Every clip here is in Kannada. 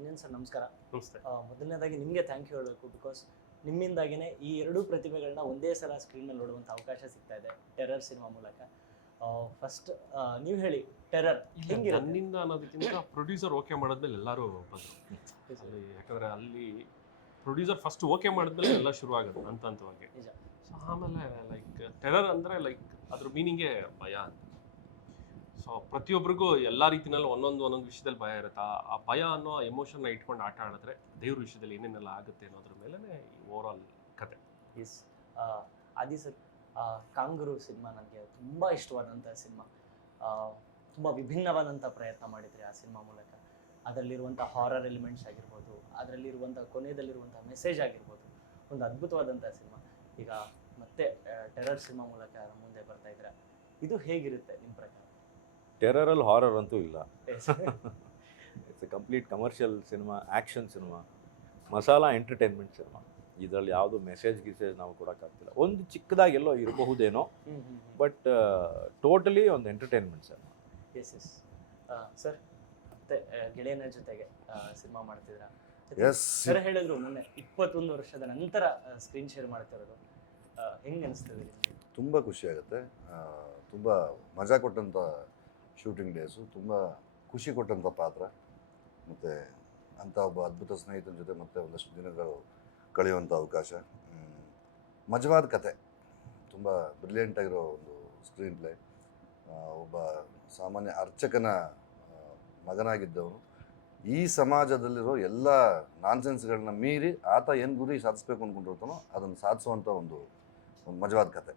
ರಂಜನ್ ಸರ್ ನಮಸ್ಕಾರ. ನಮಸ್ತೆ. ಮೊದಲನೇದಾಗಿ ನಿಮಗೆ ಥ್ಯಾಂಕ್ ಯು ಹೇಳಬೇಕು, ಬಿಕಾಸ್ ನಿಮ್ಮಿಂದಾಗಿನೇ ಈ ಎರಡೂ ಪ್ರತಿಭೆಗಳನ್ನ ಒಂದೇ ಸಲ ಸ್ಕ್ರೀನಲ್ಲಿ ನೋಡುವಂಥ ಅವಕಾಶ ಸಿಗ್ತಾ ಇದೆ ಟೆರರ್ ಸಿನಿಮಾ ಮೂಲಕ. ಫಸ್ಟ್ ನೀವು ಹೇಳಿ, ಟೆರರ್ ಹೆಂಗಿರುತ್ತೆ? ನನ್ನಿಂದ ಅನ್ನೋದಕ್ಕಿಂತ ಪ್ರೊಡ್ಯೂಸರ್ ಓಕೆ ಮಾಡಿದ್ಮೇಲೆ ಎಲ್ಲರೂ ಬಂದರು ಅಲ್ಲಿ, ಯಾಕಂದರೆ ಅಲ್ಲಿ ಪ್ರೊಡ್ಯೂಸರ್ ಫಸ್ಟ್ ಓಕೆ ಮಾಡಿದ್ಮೇಲೆ ಎಲ್ಲ ಶುರು ಆಗುತ್ತೆ ಹಂತವಾಗಿ. ಸೊ ಆಮೇಲೆ ಲೈಕ್ ಟೆರರ್ ಅಂದರೆ ಲೈಕ್ ಅದ್ರ ಮೀನಿಂಗೇ ಭಯ ಅಂತ. ಸೊ ಪ್ರತಿಯೊಬ್ಬರಿಗೂ ಎಲ್ಲ ರೀತಿಯಲ್ಲೂ ಒಂದೊಂದು ವಿಷಯದಲ್ಲಿ ಭಯ ಇರುತ್ತೆ. ಆ ಭಯ ಅನ್ನೋ ಎಮೋಷನ್ನ ಇಟ್ಕೊಂಡು ಆಟ ಆಡಿದ್ರೆ ದೇವ್ರ ವಿಷಯದಲ್ಲಿ ಏನೇನೆಲ್ಲ ಆಗುತ್ತೆ ಅನ್ನೋದ್ರ ಮೇಲೆ ಈ ಓವರ್ ಆಲ್ ಕತೆ. ಎಸ್, ಆದಿ ಸರ್, ಕಾಂಗರು ಸಿನಿಮಾ ನನಗೆ ತುಂಬ ಇಷ್ಟವಾದಂಥ ಸಿನಿಮಾ. ತುಂಬ ವಿಭಿನ್ನವಾದಂಥ ಪ್ರಯತ್ನ ಮಾಡಿದ್ರಿ ಆ ಸಿನಿಮಾ ಮೂಲಕ. ಅದರಲ್ಲಿರುವಂಥ ಹಾರರ್ ಎಲಿಮೆಂಟ್ಸ್ ಆಗಿರ್ಬೋದು, ಅದರಲ್ಲಿರುವಂಥ ಕೊನೆಯದಲ್ಲಿರುವಂಥ ಮೆಸೇಜ್ ಆಗಿರ್ಬೋದು, ಒಂದು ಅದ್ಭುತವಾದಂಥ ಸಿನಿಮಾ. ಈಗ ಮತ್ತೆ ಟೆರರ್ ಸಿನಿಮಾ ಮೂಲಕ ಮುಂದೆ ಬರ್ತಾ ಇದ್ದೀರಾ, ಇದು ಹೇಗಿರುತ್ತೆ ನಿಮ್ಮ ಪ್ರಕಾರ? ಟೆರರಲ್ಲಿ ಹಾರರ್ ಅಂತೂ ಇಲ್ಲ. It's a complete commercial cinema, action cinema, masala entertainment cinema. ಇದರಲ್ಲಿ ಯಾವುದು ಮೆಸೇಜ್ ನಾವು ಕೊಡೋಕ್ಕಾಗ್ತಿಲ್ಲ. ಒಂದು ಚಿಕ್ಕದಾಗೆಲ್ಲೋ ಇರಬಹುದೇನೋ, ಬಟ್ ಟೋಟಲಿ ಒಂದು entertainment cinema. Yes yes sir, ಮತ್ತೆ ಗೆಳೆಯನ ಜೊತೆಗೆ ಸಿನಿಮಾ ಮಾಡ್ತಿದ್ದೀರಾ? ಎಸ್ ಸರ್ ಹೇಳಿದ್ರು ಮೊನ್ನೆ 21 ವರ್ಷದ ನಂತರ ಸ್ಕ್ರೀನ್ ಶೇರ್ ಮಾಡ್ತಿರೋದು, ಹೆಂಗೆ ಅನಿಸ್ತದೆ ನಿಮಗೆ? ತುಂಬ ಖುಷಿಯಾಗುತ್ತೆ. ತುಂಬ ಮಜಾ ಕೊಟ್ಟಂಥ ಶೂಟಿಂಗ್ ಡೇಸು, ತುಂಬ ಖುಷಿ ಕೊಟ್ಟಂಥ ಪಾತ್ರ, ಮತ್ತು ಅಂಥ ಒಬ್ಬ ಅದ್ಭುತ ಸ್ನೇಹಿತನ ಜೊತೆ ಮತ್ತೆ ಒಂದಷ್ಟು ದಿನಗಳು ಕಳೆಯುವಂಥ ಅವಕಾಶ. ಮಜವಾದ ಕತೆ, ತುಂಬ ಬ್ರಿಲಿಯಂಟಾಗಿರೋ ಒಂದು ಸ್ಕ್ರೀನ್ ಪ್ಲೇ. ಒಬ್ಬ ಸಾಮಾನ್ಯ ಅರ್ಚಕನ ಮಗನಾಗಿದ್ದವನು ಈ ಸಮಾಜದಲ್ಲಿರೋ ಎಲ್ಲ ನಾನ್ಸೆನ್ಸ್ಗಳನ್ನ ಮೀರಿ ಆತ ಏನು ಗುರಿ ಸಾಧಿಸ್ಬೇಕು ಅಂದ್ಕೊಂಡಿರ್ತಾನೋ ಅದನ್ನು ಸಾಧಿಸುವಂಥ ಒಂದು ಮಜವಾದ ಕತೆ.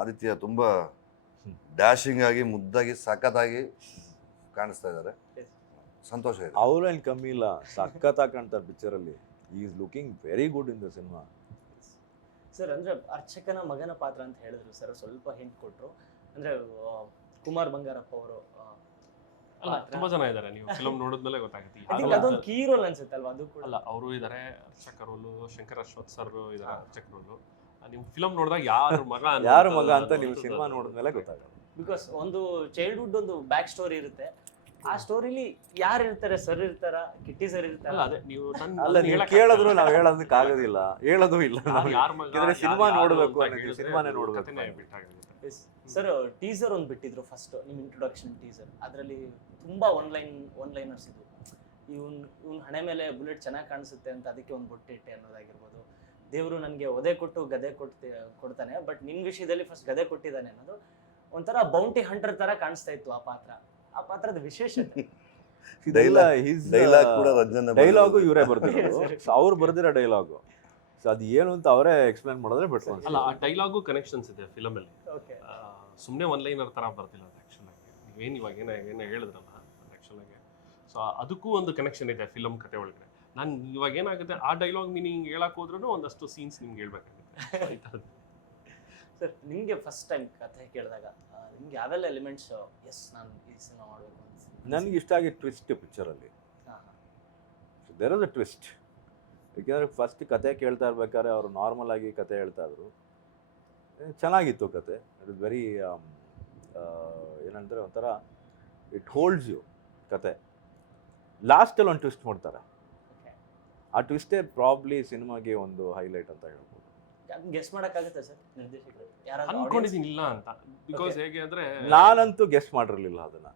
ಆದಿತ್ಯ ತುಂಬ ಡ್ಯಾಶಿಂಗ್ ಆಗಿ, ಮುದ್ದಾಗಿ, ಸಖತ್ತಾಗಿ ಕಾಣಿಸ್ತಾ ಇದ್ದಾರೆ. ಸಂತೋಷ ಇದೆ. ಅವ್ರೇನು ಕಮ್ಮಿ ಇಲ್ಲ, ಸಖತ್ತಾಗಿ ಕಾಣ್ತಾರೆ ಪಿಕ್ಚರಲ್ಲಿ. Is looking very good in the cinema. Sir, ಅಂದರೆ ಅರ್ಚಕನ ಮಗನ ಪಾತ್ರ ಅಂತ ಹೇಳಿದ್ರು ಸರ್, ಸ್ವಲ್ಪ ಹಿಂಟ್ ಕೊಟ್ಟರು. ಅಂದರೆ ಕುಮಾರ್ ಬಂಗಾರಪ್ಪ ಅವರು ತುಂಬ ಜನ ಇದ್ದಾರೆ, ನೀವು ಫಿಲಮ್ ನೋಡಿದ್ಮೇಲೆ ಗೊತ್ತಾಗುತ್ತೆ. ಅದೊಂದು ಕೀ ರೋಲ್ ಅನ್ಸುತ್ತೆ ಅಲ್ವಾ? ಅದು ಕೂಡ ಅಲ್ಲ, ಅವರು ಇದ್ದಾರೆ ಅರ್ಚಕ ರೋಲು, ಶಂಕರ್ ಅಶ್ವಥ್ ಸರ್ ಇದ್ದಾರೆ ಅರ್ಚಕ ರೋಲು. ನೀವು ಫಿಲಮ್ ನೋಡಿದಾಗ ಯಾರು ಮಗ ಅಂತ ನೀವು ಸಿನಿಮಾ ನೋಡಿದ್ಮೇಲೆ ಗೊತ್ತಾಗುತ್ತೆ. ಬಿಕಾಸ್ ಒಂದು ಚೈಲ್ಡ್ಹುಡ್ ಒಂದು ಬ್ಯಾಕ್ ಸ್ಟೋರಿ ಇರುತ್ತೆ. ಆ ಸ್ಟೋರಿಲಿ ಯಾರು ಇರ್ತಾರೆ? ಸರ್ ಇರ್ತಾರ, ಕಿಟ್ಟಿ ಸರ್ ಇರ್ತಾರ? ಅದೇ ನೀವು ನೀವು ಕೇಳಿದ್ರು ನಾವು ಹೇಳೋದಕ್ಕೆ ಆಗೋದಿಲ್ಲ, ಹೇಳೋದು ಇಲ್ಲ. ಸಿನಿಮಾ ನೋಡಬೇಕು, ಸಿನಿಮಾನೇ ನೋಡಬೇಕು. ಸರ್, ಟೀಸರ್ ಒಂದು ಬಿಟ್ಟಿದ್ರು ಫಸ್ಟ್, ನಿಮ್ಮ ಇಂಟ್ರೊಡಕ್ಷನ್ ಟೀಸರ್. ಅದರಲ್ಲಿ ತುಂಬಾ ಒನ್ಲೈನರ್ಸ್ ಇದು. ಇವನ್ ಹಣೆ ಮೇಲೆ ಬುಲೆಟ್ ಚೆನ್ನಾಗಿ ಕಾಣಿಸುತ್ತೆ ಅಂತ ಅದಕ್ಕೆ ಒಂದು ಬೊಟ್ಟಿಟ್ಟೆ ಅನ್ನೋದಾಗಿರ್ಬೋದು. ದೇವರು ನನಗೆ ಒದೆ ಕೊಟ್ಟು ಗದೆ ಕೊಡ್ತಾನೆ, ಬಟ್ ನಿನ್ ವಿಷಯದಲ್ಲಿ ಫಸ್ಟ್ ಗದೆ ಕೊಟ್ಟಿದ್ದಾನೆ ಅನ್ನೋದು ಒಂಥರ ಬೌಂಟಿ ಹಂಟರ್ ತರ ಕಾಣಿಸ್ತಾ ಇತ್ತು ಆ ಪಾತ್ರದ ವಿಶೇಷತೆ. ಡೈಲಾಗು ಇವರೇ ಬರ್ತಿರೋದು, ಅವ್ರು ಬರ್ದಿರೋ ಡೈಲಾಗು. ಸೊ ಅದು ಏನು ಅಂತ ಅವರೇ ಎಕ್ಸ್ಪ್ಲೈನ್ ಮಾಡಿದ್ರೆ ಬೆಟರ್. ಅಲ್ಲ, ಆ ಡೈಲಾಗು ಕನೆಕ್ಷನ್ಸ್ ಇದೆ ಫಿಲಮಲ್ಲಿ. ಸುಮ್ಮನೆ ಒನ್ಲೈನರ್ ಥರ ಬರ್ತಿಲ್ಲ ಅದು ಆ್ಯಕ್ಚುಲಾಗಿ. ನೀವೇನು ಇವಾಗ ಏನೋ ಹೇಳಿದ್ರಲ್ಲ ಆ್ಯಕ್ಚುಲಾಗಿ, ಸೊ ಅದಕ್ಕೂ ಒಂದು ಕನೆಕ್ಷನ್ ಇದೆ ಫಿಲಮ್ ಕತೆ ಒಳಗಡೆ. ನಾನು ಇವಾಗ ಏನಾಗುತ್ತೆ, ಆ ಡೈಲಾಗ್ ಮೀನಿಂಗ್ ಹೇಳಕ್ಕೆ ಹೋದ್ರೂ ಒಂದಷ್ಟು ಸೀನ್ಸ್ ನಿಮ್ಗೆ ಹೇಳ್ಬೇಕಾಗುತ್ತೆ. ಸರ್, ನಿಮಗೆ ಫಸ್ಟ್ ಟೈಮ್ ಕಥೆ ಕೇಳಿದಾಗ ನಿಮ್ಗೆ ಯಾವೆಲ್ಲ ಎಲಿಮೆಂಟ್ಸ್ ಎಸ್ ನಾನು ಈ ಸಿನಿಮಾ ಮಾಡಬೇಕು ಅಂತ? ನನಗೆ ಇಷ್ಟ ಆಗಿದ್ದು ಟ್ವಿಸ್ಟ್ ಪಿಕ್ಚರಲ್ಲಿ. There is a twist. ಏಕೆಂದರೆ ಫಸ್ಟ್ ಕತೆ ಕೇಳ್ತಾ ಇರ್ಬೇಕಾದ್ರೆ ಅವರು ನಾರ್ಮಲ್ ಆಗಿ ಕತೆ ಹೇಳ್ತಾ ಇದ್ರು, ಚೆನ್ನಾಗಿತ್ತು ಕತೆ. ಇಟ್ ಇಸ್ ವೆರಿ ಏನಂದರೆ ಒಂಥರ ಇಟ್ ಹೋಲ್ಡ್ಸ್ ಯು ಕತೆ. ಲಾಸ್ಟಲ್ಲಿ ಒಂದು ಟ್ವಿಸ್ಟ್ ಮಾಡ್ತಾರೆ. ಆ ಟ್ವಿಸ್ಟೇ ಪ್ರಾಬ್ಲಿ ಸಿನಿಮಾಗೆ ಒಂದು ಹೈಲೈಟ್ ಅಂತ ಹೇಳ್ಬೋದು. ಗೆಸ್ ಮಾಡೋಕ್ಕಾಗುತ್ತೆ ಸರ್ ನಿರ್ದೇಶಕರು? ಅನ್ಕೊಂಡಿದ್ದೀನಿ ಇಲ್ಲ ಅಂತ. ಬಿಕಾಸ್ ಹೇಗೆ ಅಂದರೆ ನಾನಂತೂ ಗೆಸ್ ಮಾಡಿರಲಿಲ್ಲ ಅದನ್ನ.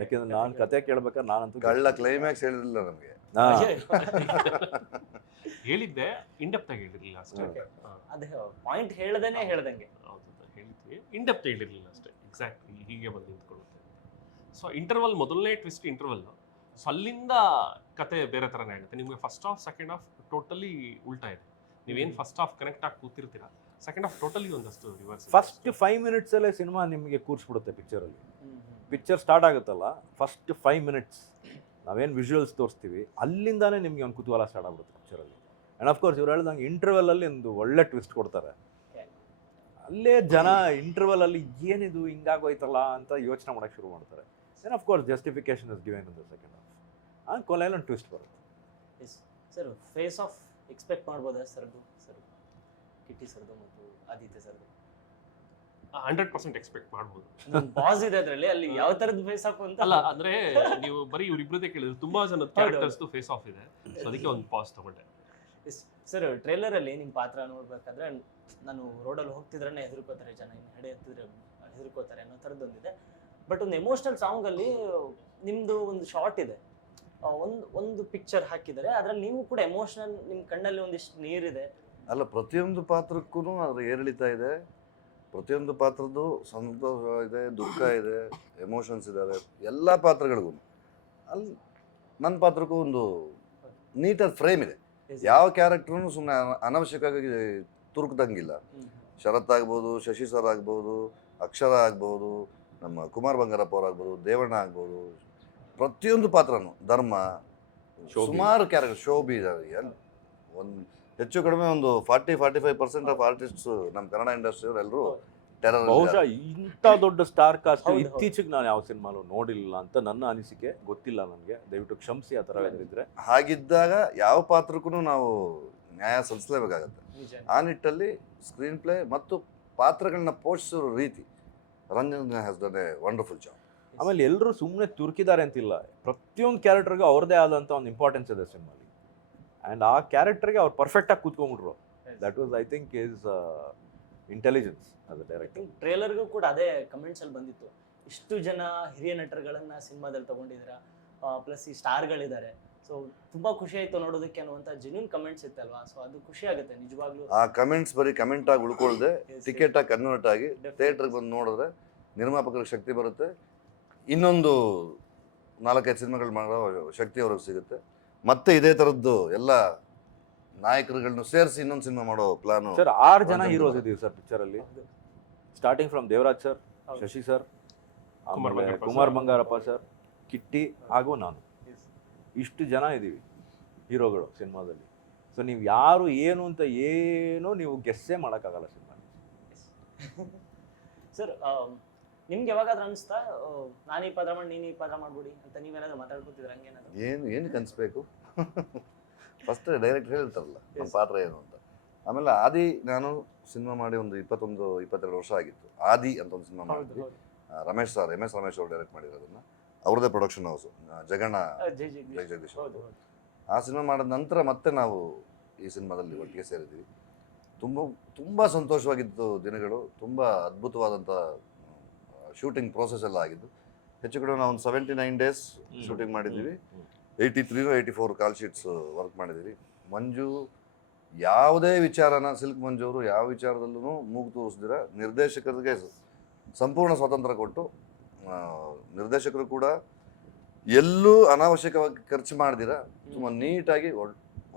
ಯಾಕೆಂದ್ರೆ ನಾನು ಕತೆ ಕೇಳ್ಬೇಕಾದ್ರೆ ನಾನಂತೂ ಕಳ್ಳ ಕ್ಲೈಮ್ಯಾಕ್ಸ್ ಹೇಳಿರಲಿಲ್ಲ ನಮಗೆ. ಹೇಳಿದ್ದೆ, ಇಂಡೆಪ್ತ್ ಆಗಿ ಹೇಳಿರಲಿಲ್ಲ ಅಷ್ಟೇ. ಅದೇ ಪಾಯಿಂಟ್ ಹೇಳ್ದೇನೆ ಹೇಳ್ದಂಗೆ ಹೇಳಿದ್ವಿ, ಇಂಡೆಪ್ತ್ ಹೇಳಿರಲಿಲ್ಲ ಅಷ್ಟೇ. ಎಕ್ಸಾಕ್ಟ್ಲಿ ಹೀಗೆ ಬಂದು ನಿಂತ್ಕೊಳ್ಳುತ್ತೆ. ಸೊ ಇಂಟರ್ವಲ್, ಮೊದಲನೇ ಟ್ವಿಸ್ಟ್ ಇಂಟರ್ವಲ್. ಸೊ ಅಲ್ಲಿಂದ ಕತೆ ಬೇರೆ ಥರನೇ ಆಗುತ್ತೆ ನಿಮಗೆ. First half second half totally ಉಲ್ಟಾ ಇದೆ. ನೀವೇನು ಫಸ್ಟ್ ಹಾಫ್ ಕನೆಕ್ಟ್ ಆಗಿ ಕೂತಿರ್ತೀರಾ, ಸೆಕೆಂಡ್ ಹಾಫ್ ಟೋಟಲಿ ಒಂದಷ್ಟು ರಿವರ್ಸ್. ಫಸ್ಟ್ 5 minutesಲ್ಲೇ ಸಿನಿಮಾ ನಿಮಗೆ ಕೂರಿಸ್ಬಿಡುತ್ತೆ ಪಿಕ್ಚರಲ್ಲಿ. ಪಿಕ್ಚರ್ ಸ್ಟಾರ್ಟ್ ಆಗುತ್ತಲ್ಲ, ಫಸ್ಟ್ 5 minutes ನಾವೇನು ವಿಜುವಲ್ಸ್ ತೋರಿಸ್ತೀವಿ, ಅಲ್ಲಿಂದಾನೇ ನಿಮಗೆ ಒಂದು ಕುತೂಹಲ ಸ್ಟಾರ್ಟ್ ಆಗ್ಬಿಡುತ್ತೆ ಪಿಕ್ಚರಲ್ಲಿ. ಆ್ಯಂಡ್ ಅಫ್ಕೋರ್ಸ್ ಇವ್ರು ಹೇಳ್ದಂಗೆ ಇಂಟರ್ವಲಲ್ಲಿ ಒಂದು ಒಳ್ಳೆ ಟ್ವಿಸ್ಟ್ ಕೊಡ್ತಾರೆ. ಅಲ್ಲೇ ಜನ ಇಂಟರ್ವಲಲ್ಲಿ ಏನಿದು ಹಿಂಗಾಗೋಯ್ತಲ್ಲ ಅಂತ ಯೋಚನೆ ಮಾಡೋಕ್ಕೆ ಶುರು ಮಾಡ್ತಾರೆ. Then of course justification is given in the second half. ಆ ಕೊನೆಯಲ್ಲಿ ಒಂದು ಟ್ವಿಸ್ಟ್ ಬರುತ್ತೆ. ಸರ್, ಫೇಸ್ ಆಫ್ ಎಕ್ಸ್ಪೆಕ್ಟ್ ಮಾಡ್ಬೋದಾ ಸರ್ದು, ಕಿಟ್ಟಿ ಸರ್ದು ಮತ್ತು ಆದಿತ್ಯ ಸರ್ದು? 100% ಎಕ್ಸ್ಪೆಕ್ಟ್ ಮಾಡ್ಬೋದು. ಪಾಸ್ ಇದೆ ಅದ್ರಲ್ಲಿ, ಅಲ್ಲಿ ಯಾವ ತರದ್ ಫೇಸ್ ಆಫ್ ಅಂತ ಅಲ್ಲ ಅಂದ್ರೆ ನೀವು ಬರೀ ಇವ್ರಿಬ್ರದ್ದೇ ಕೇಳಿದ್ರೆ ತುಂಬಾ ಜನದ ಕ್ಯಾರೆಕ್ಟರ್ಸ್ ಫೇಸ್ ಆಫ್ ಇದೆ, ಸೊ ಅದಕ್ಕೆ ಒಂದು ಪಾಸ್ ತಗೊಂಡೆ. ಸರ್ ಟ್ರೇಲರ್ ಅಲ್ಲಿ ನಿಮ್ ಪಾತ್ರ ನೋಡ್ಬೇಕಾದ್ರೆ ನಾನು ರೋಡಲ್ಲಿ ಹೋಗ್ತಿದ್ರೆ ಹೆದರ್ಕೋತಾರೆ ಜನ, ಇನ್ನು ಹೆಡೆ ಎತ್ತಿದ್ರೆ ಹೆದರ್ಕೋತಾರೆ ಅನ್ನೋ ಥರದ್ದೊಂದಿದೆ. ಬಟ್ ಒಂದು ಎಮೋಷನಲ್ ಸಾಂಗ್ ಅಲ್ಲಿ ನಿಮ್ದು ಒಂದು ಶಾರ್ಟ್ ಇದೆ, ಒಂದು ಪಿಕ್ಚರ್ ಹಾಕಿದ್ದಾರೆ, ಅದ್ರಲ್ಲಿ ನೀವು ಕೂಡ ಎಮೋಷನಲ್, ನಿಮ್ ಕಣ್ಣಲ್ಲಿ ಒಂದಿಷ್ಟು ನೀರಿದೆ. ಅಲ್ಲ, ಪ್ರತಿಯೊಂದು ಪಾತ್ರಕ್ಕೂ ಅದ್ರ ಏರಿಳಿತ ಇದೆ, ಪ್ರತಿಯೊಂದು ಪಾತ್ರದ್ದು ಸಂತೋಷ ಇದೆ, ದುಃಖ ಇದೆ, ಎಮೋಷನ್ಸ್ ಇದ್ದಾವೆ ಎಲ್ಲ ಪಾತ್ರಗಳಿಗೂ. ಅಲ್ಲಿ ನನ್ನ ಪಾತ್ರಕ್ಕೂ ಒಂದು ನೀಟಾದ ಫ್ರೇಮ್ ಇದೆ. ಯಾವ ಕ್ಯಾರೆಕ್ಟ್ರೂ ಸುಮ್ಮನೆ ಅನವಶ್ಯಕವಾಗಿ ತುರುಕ್ದಂಗಿಲ್ಲ. ಶರತ್ ಆಗ್ಬೋದು, ಶಶಿ ಸರ್ ಆಗ್ಬೋದು, ಅಕ್ಷರ ಆಗ್ಬೋದು, ನಮ್ಮ ಕುಮಾರ್ ಬಂಗಾರಪ್ಪ ಅವ್ರು ಆಗ್ಬೋದು, ದೇವಣ್ಣ ಆಗ್ಬೋದು, ಪ್ರತಿಯೊಂದು ಪಾತ್ರನೂ, ಧರ್ಮ, ಸುಮಾರು ಕ್ಯಾರೆಕ್ಟರ್, ಶೋಭಿ ಇದ್ದಾರೆ. ಒಂದು ಹೆಚ್ಚು ಕಡಿಮೆ ಒಂದು 40-45% ಆಫ್ ಆರ್ಟಿಸ್ಟ್ಸ್ ನಮ್ಮ ಕನ್ನಡ ಇಂಡಸ್ಟ್ರಿಯವರು ಎಲ್ಲರೂ ಟೆರರ್. ಬಹುಶಃ ಇಂಥ ದೊಡ್ಡ ಸ್ಟಾರ್ ಕಾಸ್ಟ್ ಹೌದು, ಇತ್ತೀಚೆಗೆ ನಾನು ಯಾವ ಸಿನಿಮಾಲು ನೋಡಿಲ್ಲ ಅಂತ ನನ್ನ ಅನಿಸಿಕೆ, ಗೊತ್ತಿಲ್ಲ ನನಗೆ, ದಯವಿಟ್ಟು ಕ್ಷಮಿಸಿ ಆ ಥರ ಇದ್ರೆ. ಹಾಗಿದ್ದಾಗ ಯಾವ ಪಾತ್ರಕ್ಕೂ ನಾವು ನ್ಯಾಯ ಸಲ್ಲಿಸಲೇಬೇಕಾಗತ್ತೆ. ಆ ನಿಟ್ಟಲ್ಲಿ ಸ್ಕ್ರೀನ್ ಪ್ಲೇ ಮತ್ತು ಪಾತ್ರಗಳನ್ನ ಪೋಷಿಸೋ ರೀತಿ Ranjan has done A wonderful job. ಆಮೇಲೆ ಎಲ್ಲರೂ ಸುಮ್ಮನೆ ತುರ್ಕಿದ್ದಾರೆ ಅಂತಿಲ್ಲ, ಪ್ರತಿಯೊಂದು ಕ್ಯಾರೆಕ್ಟರ್ಗೆ ಅವ್ರದ್ದೇ ಆದಂಥ ಒಂದು ಇಂಪಾರ್ಟೆನ್ಸ್ ಇದೆ ಸಿನಿಮಾಲಿ. ಆ್ಯಂಡ್ ಆ ಕ್ಯಾರೆಕ್ಟರ್ಗೆ ಅವ್ರು ಪರ್ಫೆಕ್ಟಾಗಿ ಕೂತ್ಕೊಂಡ್ಬಿಟ್ರು. That was I think is intelligence ಅದು ಡೈರೆಕ್ಟ್. ಟ್ರೇಲರ್ಗೂ ಕೂಡ ಅದೇ ಕಮೆಂಟ್ಸ್ ಅಲ್ಲಿ ಬಂದಿತ್ತು, ಇಷ್ಟು ಜನ ಹಿರಿಯ ನಟರುಗಳನ್ನ ಸಿನಿಮಾದಲ್ಲಿ ತಗೊಂಡಿದ್ದೀರಾ, ಪ್ಲಸ್ ಈ ಸ್ಟಾರ್ಗಳಿದ್ದಾರೆ, ಸೊ ತುಂಬಾ ಖುಷಿ ಆಯ್ತು ನೋಡೋದಕ್ಕೆ ಅನ್ನುವಂಥ ಜೆನ್ಯೂನ್ ಕಮೆಂಟ್ಸ್ ಇತ್ತಲ್ವಾ. ಸೊ ಅದು ಖುಷಿ ಆಗುತ್ತೆ ನಿಜವಾಗ್ಲೂ. ಆ ಕಮೆಂಟ್ಸ್ ಬರೀ ಕಮೆಂಟ್ ಆಗಿ ಉಳ್ಕೊಳ್ದೆ ಟಿಕೆಟ್ ಆಗಿ ಕನ್ವರ್ಟ್ ಆಗಿ ಥಿಯೇಟ್ರಿಗೆ ಬಂದು ನೋಡಿದ್ರೆ ನಿರ್ಮಾಪಕರಿಗೆ ಶಕ್ತಿ ಬರುತ್ತೆ, ಇನ್ನೊಂದು 4-5 ಸಿನಿಮಾಗಳು ಮಾಡೋ ಶಕ್ತಿ ಅವ್ರಿಗೆ ಸಿಗುತ್ತೆ. ಮತ್ತೆ ಇದೇ ಥರದ್ದು ಎಲ್ಲ ನಾಯಕರುಗಳನ್ನು ಸೇರಿಸಿ ಇನ್ನೊಂದು ಸಿನಿಮಾ ಮಾಡೋ ಪ್ಲಾನು. ಸರ್ 6 ಜನ ಹೀರೋಸ್ ಇದೀವಿ ಸರ್ ಪಿಕ್ಚರಲ್ಲಿ, starting from Devaraj sir, Shashi sir, ಆಮೇಲೆ ಕುಮಾರ್ ಬಂಗಾರಪ್ಪ ಸರ್, ಕಿಟ್ಟಿ ಹಾಗೂ ನಾನು, ಇಷ್ಟು ಜನ ಇದ್ದೀವಿ ಹೀರೋಗಳು ಸಿನಿಮಾದಲ್ಲಿ. ಸೊ ನೀವು ಯಾರು ಏನು ಅಂತ ಏನೋ ನೀವು ಗೆಸ್ಸೇ ಮಾಡೋಕ್ಕಾಗಲ್ಲ ಸಿನಿಮಾ. ಸರ್ ನಿಮ್ಗೆ ಯಾವಾಗಾದ್ರೂ ಅನಿಸ್ತಾ ನಾನು ಈ ಪಾತ್ರ ಮಾಡಿ ನೀನು ಈ ಪಾತ್ರ ಮಾಡ್ಬಿಡಿ ಅಂತ ನೀವೇನಾದ್ರೂ ಮಾತಾಡ್ಕೊತಿದ್ರೆ ಹಂಗೇನಾದ್ರು? ಏನು ಕನ್ಸ್ಬೇಕು ಫಸ್ಟ್ ಡೈರೆಕ್ಟ್ ಹೇಳ್ತಾರಲ್ಲ ನಮ್ಮ ಪಾತ್ರ ಏನು ಅಂತ. ಆಮೇಲೆ ಆದಿ ನಾನು ಸಿನಿಮಾ ಮಾಡಿ ಒಂದು 21-22 ವರ್ಷ ಆಗಿತ್ತು. ಆದಿ ಅಂತ ಒಂದು ಸಿನಿಮಾ ಮಾಡಿದ್ವಿ, ರಮೇಶ್ ಸರ್, MS ರಮೇಶ್ ಅವರು ಡೈರೆಕ್ಟ್ ಮಾಡಿರೋದನ್ನ, ಅವ್ರದ್ದೇ ಪ್ರೊಡಕ್ಷನ್ ಹೌಸು, ಜಗಣ್ಣ ಜೈ ಜಗದೀಶ್ ಅವರು. ಆ ಸಿನಿಮಾ ಮಾಡಿದ ನಂತರ ಮತ್ತೆ ನಾವು ಈ ಸಿನಿಮಾದಲ್ಲಿ ಒಟ್ಟಿಗೆ ಸೇರಿದ್ವಿ. ತುಂಬ ಸಂತೋಷವಾಗಿದ್ದು ದಿನಗಳು, ತುಂಬ ಅದ್ಭುತವಾದಂಥ ಶೂಟಿಂಗ್ ಪ್ರೋಸೆಸ್ ಎಲ್ಲ ಆಗಿದ್ದು. ಹೆಚ್ಚು ಕಡೆ ನಾವು ಒಂದು 79 ಡೇಸ್ ಶೂಟಿಂಗ್ ಮಾಡಿದ್ದೀವಿ. 83-84 ಕಾಲ್ ಶೀಟ್ಸ್ ವರ್ಕ್ ಮಾಡಿದ್ದೀವಿ. ಮಂಜು ಯಾವುದೇ ವಿಚಾರನ, ಸಿಲ್ಕ್ ಮಂಜು ಅವರು ಯಾವ ವಿಚಾರದಲ್ಲೂ ಮೂಗು ತೋರಿಸ್ದಿರ ನಿರ್ದೇಶಕರಿಗೆ ಸಂಪೂರ್ಣ ಸ್ವಾತಂತ್ರ್ಯ ಕೊಟ್ಟು, ನಿರ್ದೇಶಕರು ಕೂಡ ಎಲ್ಲೂ ಅನಾವಶ್ಯಕವಾಗಿ ಖರ್ಚು ಮಾಡ್ದಿರ ತುಂಬ ನೀಟಾಗಿ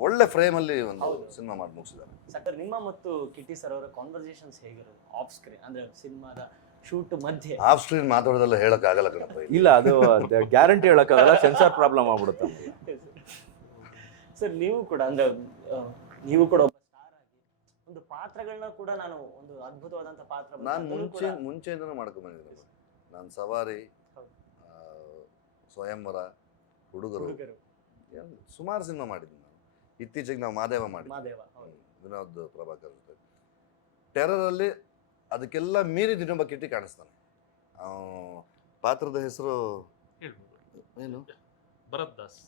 ಒಳ್ಳೆ ಫ್ರೇಮಲ್ಲಿ ಒಂದು ಸಿನಿಮಾ ಮಾಡಿ ಮುಗಿಸಿದ್ದಾರೆ. ಸರ್ ನಿಮ್ಮ ಮತ್ತು ಕಿಟ್ಟಿ ಸರ್ ಅವರ ಕಾನ್ವರ್ಸೇಷನ್ಸ್ ಹೇಗಿರೋದು ಆಫ್ ಸ್ಕ್ರೀನ್, ಅಂದ್ರೆ ಸಿನಿಮಾದ ಶೂಟ್ ಮಧ್ಯೆ? ಆಫ್ ಸ್ಕ್ರೀನ್ ಮಾತಾಡೋದೆಲ್ಲ ಹೇಳೋಕ್ಕಾಗಲ್ಲ ಕಣಪ್ಪ. ಇಲ್ಲ, ಅದು ಗ್ಯಾರಂಟಿ ಹೇಳೋಕ್ಕಾಗಲ್ಲ, ಸೆನ್ಸಾರ್ ಪ್ರಾಬ್ಲಮ್ ಆಗ್ಬಿಡುತ್ತೆ. ಸರ್ ನೀವು ಕೂಡ ಅಂದ್ರೆ ನೀವು ಕೂಡ ಒಬ್ಬ ಸ್ಟಾರ್ ಆಗಿ ಒಂದು ಪಾತ್ರಗಳನ್ನ ಕೂಡ, ನಾನು ಒಂದು ಅದ್ಭುತವಾದಂಥ ಪಾತ್ರ ನಾನು ಮುಂಚೆಯಿಂದನೂ ಮಾಡ್ಕೊಂಡ್ಬಂದಿದ್ದೀನಿ. ನಾನು ಸವಾರಿ, ಸ್ವಯಂವರ, ಹುಡುಗರು, ಸುಮಾರು ಸಿನಿಮಾ ಮಾಡಿದ್ದೀನಿ ನಾನು. ಇತ್ತೀಚೆಗೆ ನಾವು ಮಾದೇವ ಮಾಡಿದ್ವಿ ವಿನೋದ್ ಪ್ರಭಾಕರ್ ಜೊತೆ. ಟೆರರಲ್ಲಿ ಅದಕ್ಕೆಲ್ಲ ಮೀರಿ ಇನ್ನೊಬ್ಬ ಕಿಟ್ಟಿ ಕಾಣಿಸ್ತಾನೆ. ಪಾತ್ರದ ಹೆಸರು ಏನು? ಭರತ್ ದಾಸ್.